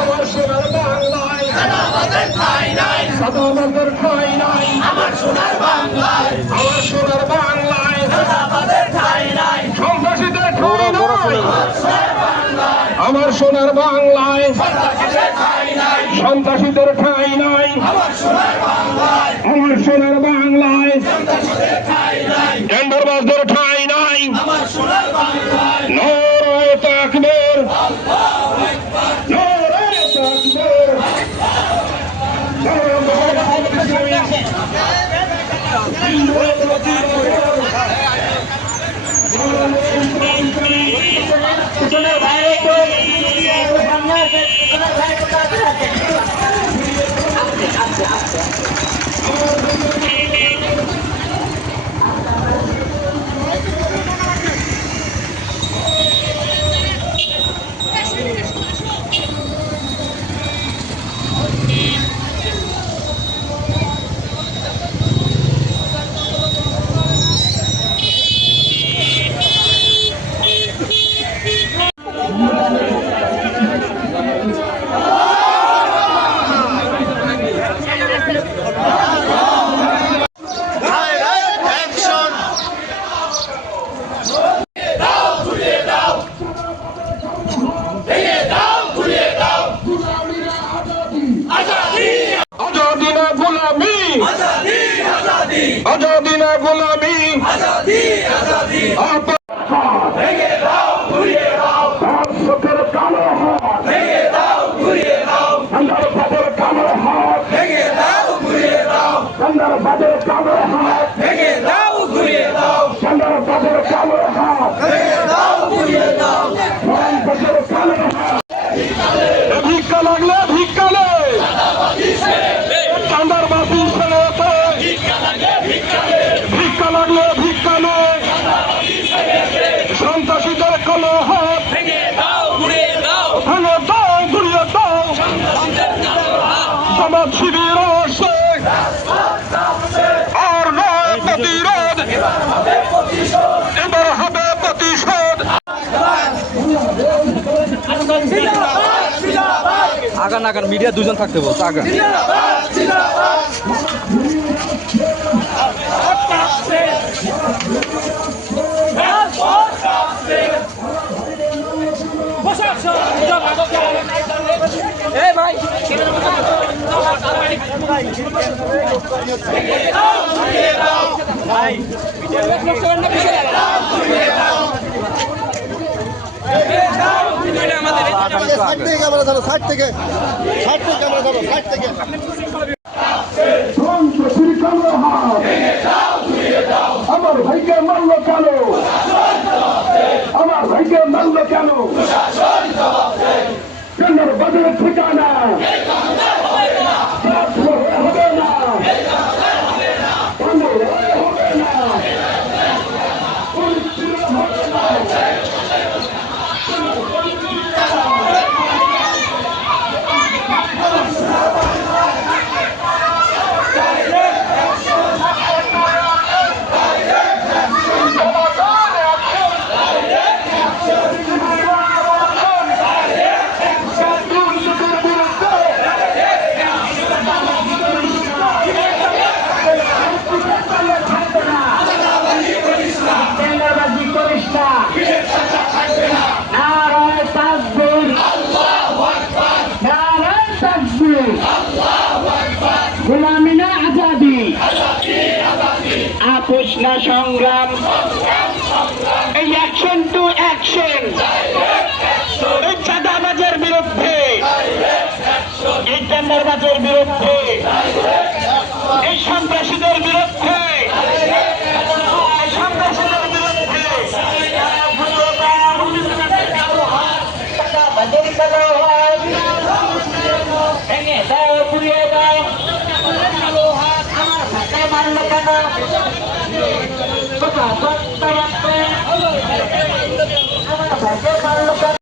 আমার সোনার বাংলায়, আমার সোনার বাংলায়, সন্ত্রাসীদের ঠাঁই নাই, আমার সোনার বাংলায়, সন্ত্রাসীদের ঠাঁই নাই, আমার সোনার বাংলায়, টেন্ডারবাজদের ঠাঁই নাই, নারায়ে তাকবীর, নারায়ে তাকবীর। आजादी ना गुलामी, आजादी आजादी भेंगे दाओ घुरिए दाओ, सुकर कालो हाथ भेंगे दाओ घुरिए दाओ, अंदर बदर कालो हाथ भेंगे दाओ घुरिए दाओ, अंदर बदर कालो हाथ भेंगे दाओ घुरिए दाओ, अंदर बदर कालो हाथ भेंगे दाओ घुरिए दाओ, अंदर बदर कालो हाथ भिक्का लागले भिक्काले अंदर बाती से সন্ত্রাসীদের কালো হাত ভেঙে দাও ঘুরিয়ে দাও, ভেঙে দাও ঘুরিয়ে দাও, জামাত শিবির আসছে আর নয় প্রতিরোধ, এবার হবে প্রতিশোধ। আগান আগান মিডিয়া দুজন থাকতে বলছে আগান। ভাই আমার ভাইকে মারলো কেন, আমার ভাইকে মারলো কেন, টেন্ডার বাজারের ঠিকানা হবে না, সংগ্রাম এই অ্যাকশন টু অ্যাকশন এই চাঁদাবাজের বিরুদ্ধে এই টেন্ডারবাজের বিরুদ্ধে এই সন্ত্রাসীদের বিরুদ্ধে এই সন্ত্রাসীদের বিরুদ্ধে ভেঙে দাও পুড়িয়ে দাও আমার ভাষায় মানলে কেন কথা সত্য আমার ভাষায় মানলে কেন